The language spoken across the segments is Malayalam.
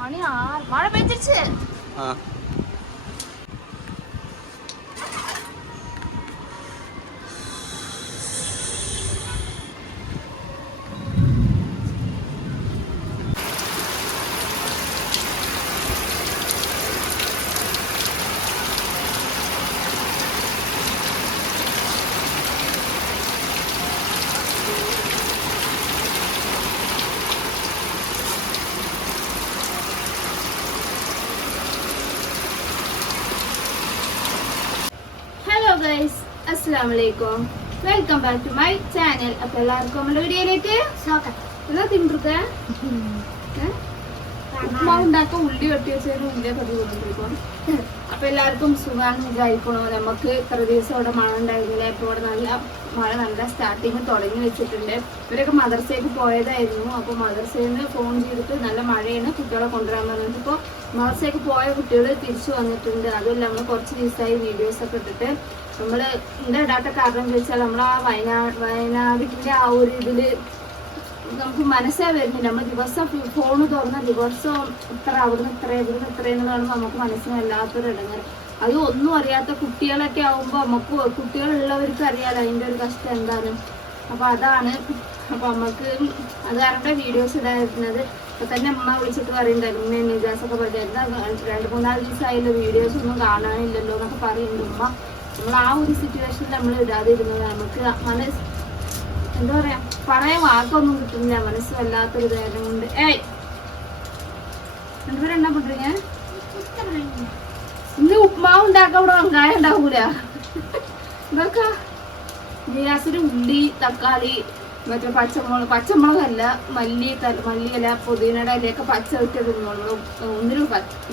மணி ஆறு மழை பெஞ்சிருச்சு. അസ്സാം വലൈക്കും welcome back to my channel അപ്പൊ എല്ലാവർക്കും നമ്മുടെ വീഡിയോയിലേക്ക് എന്നാ തിണ്ടിരുക്ക ഉപ്മാവ് ഉണ്ടാക്കാൻ ഉള്ളി വെട്ടി വെച്ചതിന് പതി കൊണ്ടിരിക്കും അപ്പൊ എല്ലാവർക്കും സുഖാണ് വിചാരിക്കണോ നമുക്ക് ദിവസം ഇവിടെ മഴ ഉണ്ടായിരുന്നില്ല. ഇപ്പൊ ഇവിടെ നല്ല മഴ നല്ല സ്റ്റാർട്ടിങ് തുടങ്ങി വെച്ചിട്ടുണ്ട്. ഇവരൊക്കെ മദർസയ്ക്ക് പോയതായിരുന്നു. അപ്പോൾ മദർസയിൽ നിന്ന് ഫോൺ ചെയ്തിട്ട് നല്ല മഴയാണ് കുട്ടികളെ കൊണ്ടുവരാൻ പറഞ്ഞിട്ട്. ഇപ്പോൾ മദർസയ്ക്ക് പോയ കുട്ടികൾ തിരിച്ചു വന്നിട്ടുണ്ട്. അതുമല്ല നമ്മൾ കുറച്ച് ദിവസമായി വീഡിയോസ് ഒക്കെ ഇട്ടിട്ട്. നമ്മൾ എന്താ ഇടാത്ത കാരണം ചോദിച്ചാൽ നമ്മൾ ആ വയനാട് വയനാടിന്റെ ആ ഒരു ഇതിൽ നമുക്ക് മനസ്സേ വരുന്നില്ല. നമ്മൾ ദിവസം ഫോൺ തുറന്ന ദിവസം ഇത്ര അവിടുന്ന് ഇത്ര ഇവിടുന്ന് ഇത്ര എന്ന് പറയുമ്പോൾ നമുക്ക് മനസ്സിന് വല്ലാത്തൊരു ഇടങ്ങൽ അത് ഒന്നും അറിയാത്ത കുട്ടികളൊക്കെ ആവുമ്പോൾ നമുക്ക് കുട്ടികളുള്ളവർക്ക് അറിയാതെ അതിന്റെ ഒരു കഷ്ടം എന്താണ്. അപ്പോൾ അതാണ്. അപ്പോൾ നമുക്ക് അത് കാരണം വീഡിയോസ് ഇടാതിരുന്നത് അപ്പൊ തന്നെ അമ്മ വിളിച്ചിട്ട് പറയുന്നുണ്ടായിരുന്നു ഉമ്മ നിജാസൊക്കെ പറയുന്നത് രണ്ട് മൂന്നാൽ ദിവസമായില്ല വീഡിയോസ് ഒന്നും കാണാനില്ലല്ലോ എന്നൊക്കെ പറയുന്നു ഉമ്മ. നമ്മൾ ആ ഒരു സിറ്റുവേഷനിൽ നമ്മൾ ഇടാതിരുന്നത് നമുക്ക് മനസ് എന്താ പറയാ പറയാൻ വാക്കൊന്നും കിട്ടുന്നില്ല. മനസ്സ് വല്ലാത്തൊരു ധൈര്യം കൊണ്ട് ഏയ്! രണ്ടുപേരും എന്നാ പണ്ടിരിക്കാൻ ഉപ്മാവ് ഉണ്ടാക്കാൻ വെങ്കായം ഉണ്ടാവൂല ഉള്ളി തക്കാളി മറ്റേ പച്ചമുളക് പച്ചമുളകല്ല മല്ലി മല്ലിയില പുതിനയുടെ ഇലയൊക്കെ പച്ച ഇട്ടിടുന്നുള്ളൂ ഒന്നിനും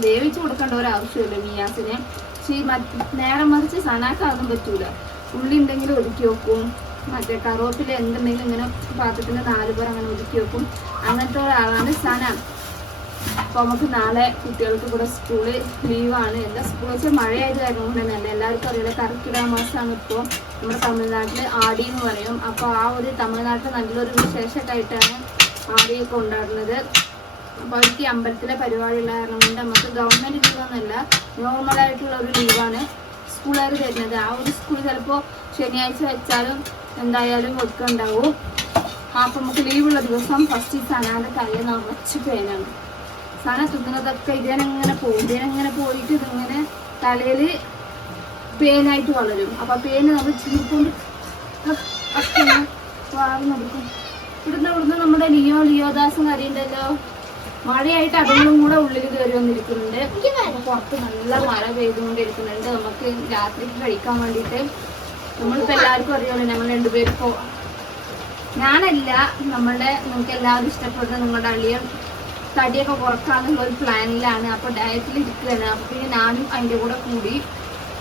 വേവിച്ച് കൊടുക്കേണ്ട ഒരു ആവശ്യമില്ല മിയാസിന് പക്ഷെ നേരം മറിച്ച് സനാക്കാകാൻ പറ്റൂല. ഉള്ളി ഉണ്ടെങ്കിൽ ഒതുക്കി വെക്കും. മറ്റേ കറുവപ്പില എന്തുണ്ടെങ്കിലും ഇങ്ങനെ പാത്രത്തിന്റെ നാല് പേർ അങ്ങനെ ഒതുക്കി വെക്കും. അങ്ങനത്തെ ഒരാളാണ് സന. നമുക്ക് നാളെ കുട്ടികൾക്ക് ഇവിടെ സ്കൂളിൽ ലീവാണ് എല്ലാ സ്കൂൾ വെച്ചാൽ മഴയായത് കാരണം കൊണ്ട് തന്നെയല്ല എല്ലാവർക്കും അറിയില്ല കർക്കിടക മാസമാണ് ഇപ്പോൾ നമ്മുടെ തമിഴ്നാട്ടിൽ ആടി എന്ന് പറയും. അപ്പോൾ ആ ഒരു തമിഴ്നാട്ടിൽ നല്ലൊരു വിശേഷമായിട്ടാണ് ആടിയൊക്കെ കൊണ്ടാടുന്നത് അപ്പോൾ അവർക്ക് ഈ അമ്പലത്തിലെ പരിപാടിയുള്ള കാരണം കൊണ്ട് നമുക്ക് ഗവൺമെന്റ് ലീവൊന്നുമല്ല നോർമലായിട്ടുള്ള ഒരു ലീവാണ് സ്കൂളുകാർ തരുന്നത്. ആ ഒരു സ്കൂൾ ചിലപ്പോൾ ശനിയാഴ്ച വെച്ചാലും എന്തായാലും ഒക്കെ ഉണ്ടാവും. അപ്പം നമുക്ക് ലീവുള്ള ദിവസം ഫസ്റ്റ് സനാന്റെ കയ്യിൽ നിറച്ച് പേനാണ് സന തിന്നതൊക്കെ ഇതിനങ്ങനെ പോകും. ഇതിനങ്ങനെ പോയിട്ട് ഇതിങ്ങനെ തലയിൽ പേനായിട്ട് വളരും. അപ്പൊ പേന് നമ്മൾ ചീർക്കൊണ്ട് നടക്കും ഇവിടുന്ന് ഇവിടുന്ന് നമ്മുടെ ലിയോ ലിയോദാസും കാര്യമുണ്ടല്ലോ മഴയായിട്ട് അതുങ്ങളും കൂടെ ഉള്ളിൽ കയറി വന്നിരിക്കുന്നുണ്ട്. പുറത്ത് നല്ല മഴ പെയ്തുകൊണ്ടിരിക്കുന്നുണ്ട്. നമുക്ക് രാത്രിക്ക് കഴിക്കാൻ വേണ്ടിയിട്ട് നമ്മളിപ്പോ എല്ലാവർക്കും അറിയാമല്ലോ ഞങ്ങൾ രണ്ടുപേർക്കോ ഞാനല്ല നമ്മളുടെ നിങ്ങൾക്ക് എല്ലാവരും ഇഷ്ടപ്പെടുന്ന നിങ്ങളുടെ അളിയൻ തടിയൊക്കെ കുറക്കാന്നുള്ള ഒരു പ്ലാനിലാണ് അപ്പൊ ഡയറ്റിൽ ഇരിക്കുകയാണ് അപ്പൊ പിന്നെ ഞാനും അതിന്റെ കൂടെ കൂടി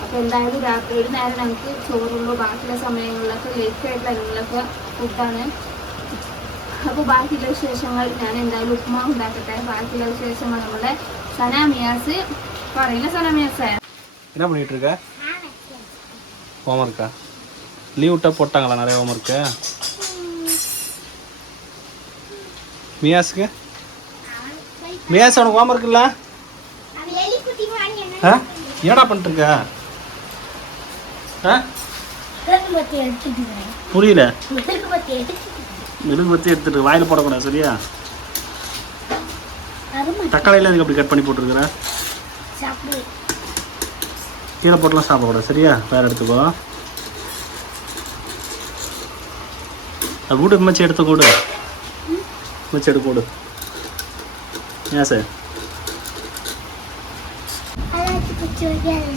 അപ്പൊ എന്തായാലും രാത്രി ഒരു നേരം ഞങ്ങൾക്ക് ചോറുള്ളൂ ബാക്കിയുള്ള സമയങ്ങളിലൊക്കെ ലേറ്റ് ആയിട്ടുള്ള അതിങ്ങളൊക്കെ ഫുഡാണ് അപ്പൊ ബാക്കിയുള്ള വിശേഷങ്ങൾ ഞാൻ എന്തായാലും ഉപ്മാവ് ഉണ്ടാക്കട്ടെ ബാക്കിയുള്ള വിശേഷങ്ങൾ നമ്മുടെ സനാമിയാസ് പറയില്ല സനാമിയാസേ என்ன பண்ணிட்டு இருக்க ஹோம்ஒர்க்கா லீவ் விட்டா போட்டாங்களா நிறைய ஹோம்ஒர்க்கு மியாஸுக்கு மியாஸ் உனக்கு ஹோம்ஒர்க் இல்ல ஆ? என்னடா பண்ணிட்டு இருக்க ஆ புரியல. மெழுகு எடுத்துட்டு வாயில போடக்கூடாது சரியா? தக்காளியெல்லாம் இதுக்கு அப்படி கட் பண்ணி போட்டுருக்குற? கீழே போட்டுலாம் சாப்பிடக்கூடாது சரியா? வேறு எடுத்துக்கோ. அது கூடு மச்சி எடுத்து கூடு. மச்சி எடுத்து கூடு. ஏன் சார்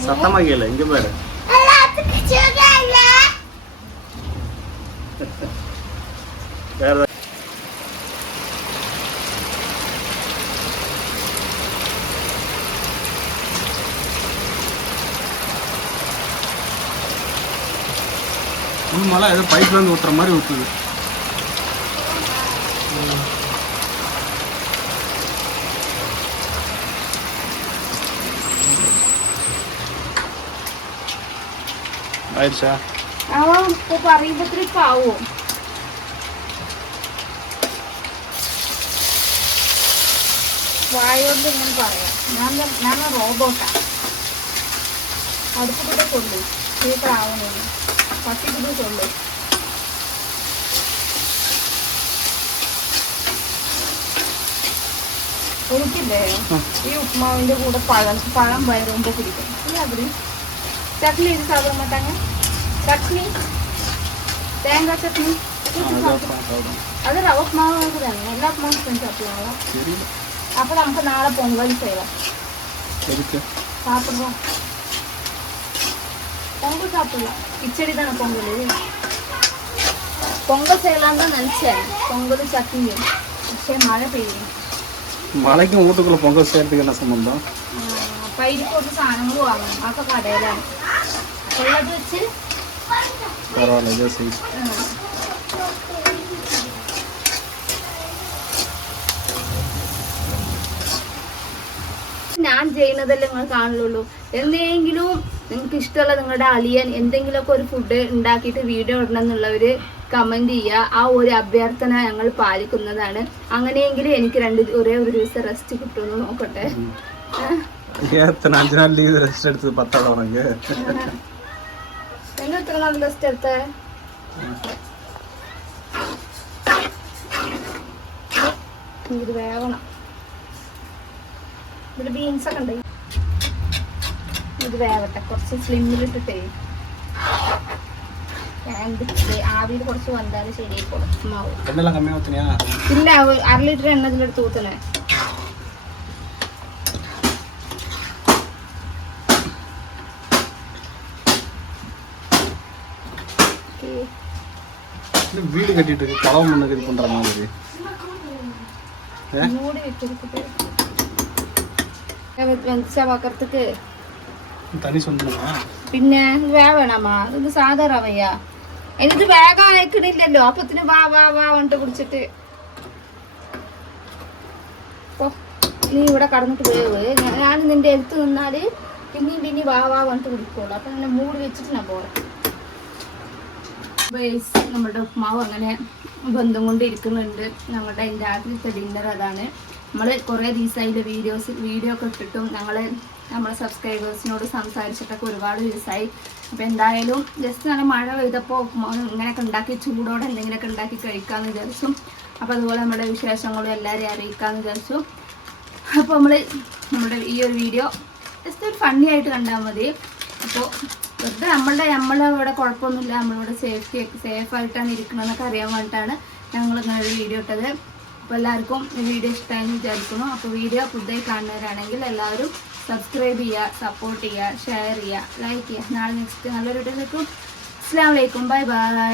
சத்தமாக கேளு இங்கே பாரு வேற ஏதாவது- உன் மழை ஏதோ பைப்லேருந்து ஊற்றுற மாதிரி ஊற்றுது ഇപ്പൊ പറയുമ്പോഴത്തേക്ക് ആവും വായോണ്ട് ഇങ്ങനെ പറയാം. ഞാൻ ഞാൻ റോബോട്ടാ. അടുപ്പിട്ട് കൊള്ളു. വീട്ടിലാവുന്നു പത്തിക്കിട്ട് കൊള്ളു. എനിക്കില്ലേ ഈ ഉപ്മാവിന്റെ കൂടെ പഴം പഴം വയറുമ്പോ പിടിക്കും ഇല്ല சட்னி இது சாப்பிட மாட்டாங்க. சட்னி தேங்காய் சட்னி அது ரவ உப்புமாவும் இருக்குதாங்க. எல்லா உப்புமாவும் செஞ்சு சாப்பிடலாம் அப்புறம் நமக்கு நாளை பொங்கல் செய்யலாம் சாப்பிடுவோம். பொங்கல் சாப்பிடலாம் கிச்சடி தானே பொங்கல்? பொங்கல் செய்யலாம் தான் நினச்சேன். பொங்கலும் சட்னியும். சரி மழை பெய்யும் மழைக்கும் வீட்டுக்குள்ளே பொங்கல் செய்யறதுக்கு என்ன சம்மந்தம் വൈകിട്ട് കുറച്ച് സാധനങ്ങൾ വാങ്ങണം. അപ്പൊ കടയിലാണ്. ഉള്ളത് വെച്ച് ഞാൻ ചെയ്യുന്നതല്ലേ നിങ്ങൾ കാണുള്ളൂ. എന്തെങ്കിലും നിങ്ങൾക്ക് ഇഷ്ടമുള്ള നിങ്ങളുടെ അളിയൻ എന്തെങ്കിലുമൊക്കെ ഒരു ഫുഡ് ഉണ്ടാക്കിയിട്ട് വീഡിയോ ഇടണം എന്നുള്ളവര് കമന്റ് ചെയ്യുക. ആ ഒരു അഭ്യർത്ഥന ഞങ്ങൾ പാലിക്കുന്നതാണ്. അങ്ങനെയെങ്കിലും എനിക്ക് രണ്ട് ഒരേ ഒരു ദിവസം റെസ്റ്റ് കിട്ടുമെന്ന് നോക്കട്ടെ. ഏഹ്. ஏத்தனை அஞ்சு நாள் லீவ் ரெஸ்ட் எடுத்தது பத்தாட உனக்கு നിങ്ങൾ എത്ര നാൾ റെസ്റ്റ് എടുത്തേ ഇത് വേവണം ഇവിടെ ബീൻസ് ഒക്കെ ഉണ്ട് ഇത് വേവട്ടെ കുറച്ച് സ്ലിമ്മിലിട്ടിട്ടേ ആവിയിൽ കുറച്ച് വന്നാലും ശരിയായിക്കോളും മാവ് எண்ணெல்லாம் கம்மியாக ஊற்றினியா ഇല്ല ഒരു അര ലിറ്റർ എണ്ണ ഇതിലെടുത്ത് ഊത്തണേ வீடு கட்டிட்டு இருக்கு பழம் மண்ணுக்கு இது பண்ணுற மாதிரி ஏ மூடி வச்சிருக்குது വെച്ച പാത്രത്തിക്ക് தனி சொல்லணுமா പിന്നെ ഇത് വേവണമാ ഇത് സാധാ റവയാ എനിക്ക് വേഗം അയക്കണില്ലല്ലോ അപ്പത്തിന് വാ വാ വാ വന്നിട്ട് കുടിച്ചിട്ട് ഓ നീ ഇവിടെ കടന്നിട്ട് വേവ് ഞാൻ ഞാൻ നിന്റെ അടുത്ത് നിന്നാല് പിന്നെയും പിന്നെ വാ വാ വന്നിട്ട് കുടിക്കുള്ളൂ അപ്പൊ അങ്ങനെ മൂടി വെച്ചിട്ട് ഞാൻ പോരാ ബേസ് നമ്മുടെ ഉപ്മാവ് അങ്ങനെ ബന്ധം കൊണ്ടിരിക്കുന്നുണ്ട് നമ്മുടെ നമ്മുടെ രാത്രിത്തെ ഡിന്നർ അതാണ്. നമ്മൾ കുറേ ദിവസമായില്ല വീഡിയോസ് വീഡിയോ ഒക്കെ ഇട്ടിട്ടും ഞങ്ങൾ നമ്മളെ സബ്സ്ക്രൈബേഴ്സിനോട് സംസാരിച്ചിട്ടൊക്കെ ഒരുപാട് ദിവസമായി. അപ്പോൾ എന്തായാലും ജസ്റ്റ് നല്ല മഴ പെയ്തപ്പോൾ ഇങ്ങനെയൊക്കെ ഉണ്ടാക്കി ചൂടോടെ എന്തെങ്കിലുമൊക്കെ ഉണ്ടാക്കി കഴിക്കാമെന്ന് വിചാരിച്ചു. അപ്പോൾ അതുപോലെ നമ്മുടെ വിശേഷങ്ങളും എല്ലാവരെയും അറിയിക്കാമെന്ന് വിചാരിച്ചു. അപ്പോൾ നമ്മൾ നമ്മുടെ ഈ ഒരു വീഡിയോ ജസ്റ്റ് ഒരു ഫണ്ണി ആയിട്ട് കണ്ടാൽ മതി. അപ്പോൾ വെറുതെ നമ്മളുടെ നമ്മളെ ഇവിടെ കുഴപ്പമൊന്നുമില്ല. നമ്മളിവിടെ സേഫ്റ്റി സേഫ് ആയിട്ടാണ് ഇരിക്കണമെന്നൊക്കെ അറിയാൻ വേണ്ടിയിട്ടാണ് ഞങ്ങൾ ഇങ്ങനെ ഒരു വീഡിയോ ഇട്ടത്. അപ്പോൾ എല്ലാവർക്കും ഈ വീഡിയോ ഇഷ്ടമായെന്ന് വിചാരിക്കുന്നു. അപ്പോൾ വീഡിയോ പുതുതായി കാണുന്നവരാണെങ്കിൽ എല്ലാവരും സബ്സ്ക്രൈബ് ചെയ്യുക സപ്പോർട്ട് ചെയ്യുക ഷെയർ ചെയ്യുക ലൈക്ക് ചെയ്യുക. നാളെ നെക്സ്റ്റ് നല്ലൊരു വീഡിയോ നിൽക്കും അസ്സാം വലൈക്കും ബൈ ബൈ